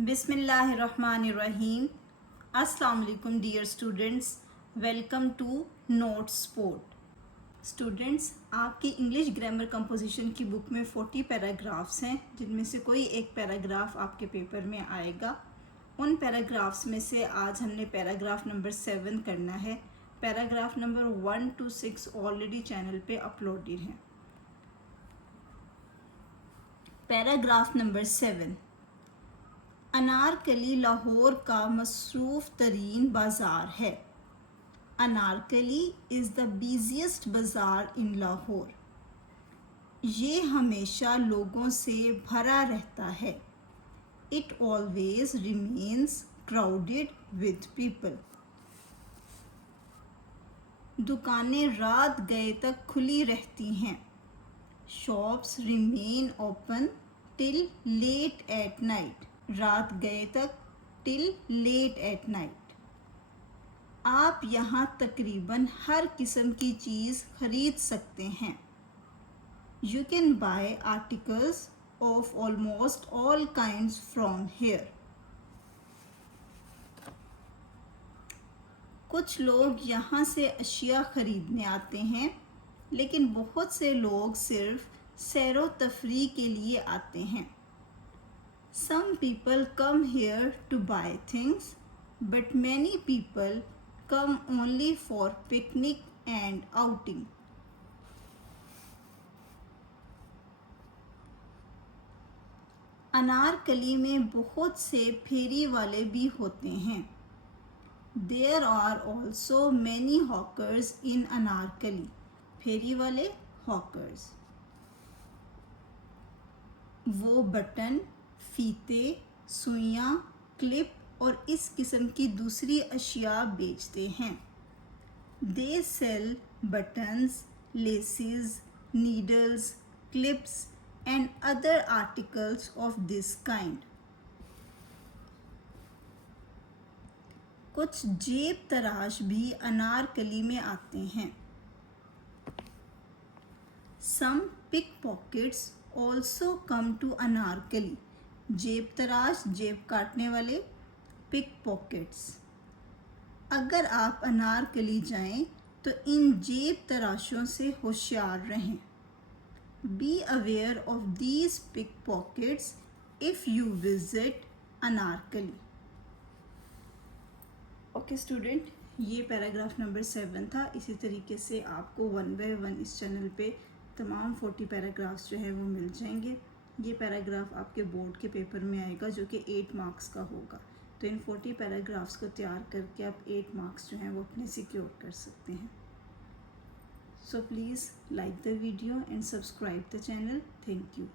बिस्मिल्लाहिर्रहमानिर्रहीम। अस्सलाम वालेकुम dear students, welcome to notes sport. Students, आपकी इंग्लिश ग्रामर कंपोजिशन की बुक में 40 पैराग्राफ्स हैं, जिनमें से कोई एक पैराग्राफ आपके पेपर में आएगा। उन पैराग्राफ्स में से आज हमने पैराग्राफ नंबर 7 करना है। Paragraph number 1 to 6 already channel पे अपलोडेड हैं। पैराग्राफ नंबर 7, अनारकली लाहौर का मसरूफ़ तरीन बाज़ार है। अनारकली इज़ द बिज़ीएस्ट बाज़ार इन लाहौर। ये हमेशा लोगों से भरा रहता है। It always remains crowded with people. दुकानें रात गए तक खुली रहती हैं। Shops remain open till late at night. रात गए तक टिल लेट एट नाइट। आप यहाँ तकरीबन हर किस्म की चीज़ खरीद सकते हैं। You can buy articles of almost all kinds from here. कुछ लोग यहाँ से अशिया ख़रीदने आते हैं, लेकिन बहुत से लोग सिर्फ सैरो तफरी के लिए आते हैं। Some people come here to buy things, but many people come only for picnic and outing. Anarkali में बहुत से फेरी वाले भी होते हैं। There are also many hawkers in Anarkali. फेरी वाले hawkers। वो बटन, फीते, सुइयाँ, क्लिप और इस किस्म की दूसरी अशिया बेचते हैं। They sell buttons, laces, needles, clips and other articles of this kind. कुछ जेब तराश भी अनारकली में आते हैं। Some pick pockets also come to Anarkali. जेब तराश, जेब काटने वाले, पिक पॉकेट्स। अगर आप अनारकली जाएं तो इन जेब तराशों से होशियार रहें। Be aware of these pick pockets if you visit Anarkali. Okay student, ये पैराग्राफ नंबर 7 था। इसी तरीके से आपको 1 by 1 इस चैनल पे तमाम 40 पैराग्राफ्स जो है वो मिल जाएंगे। ये पैराग्राफ आपके बोर्ड के पेपर में आएगा, जो कि 8 मार्क्स का होगा। तो इन 40 पैराग्राफ्स को तैयार करके आप 8 मार्क्स जो हैं वो अपने सिक्योर कर सकते हैं। So please like the video and subscribe the channel. Thank you.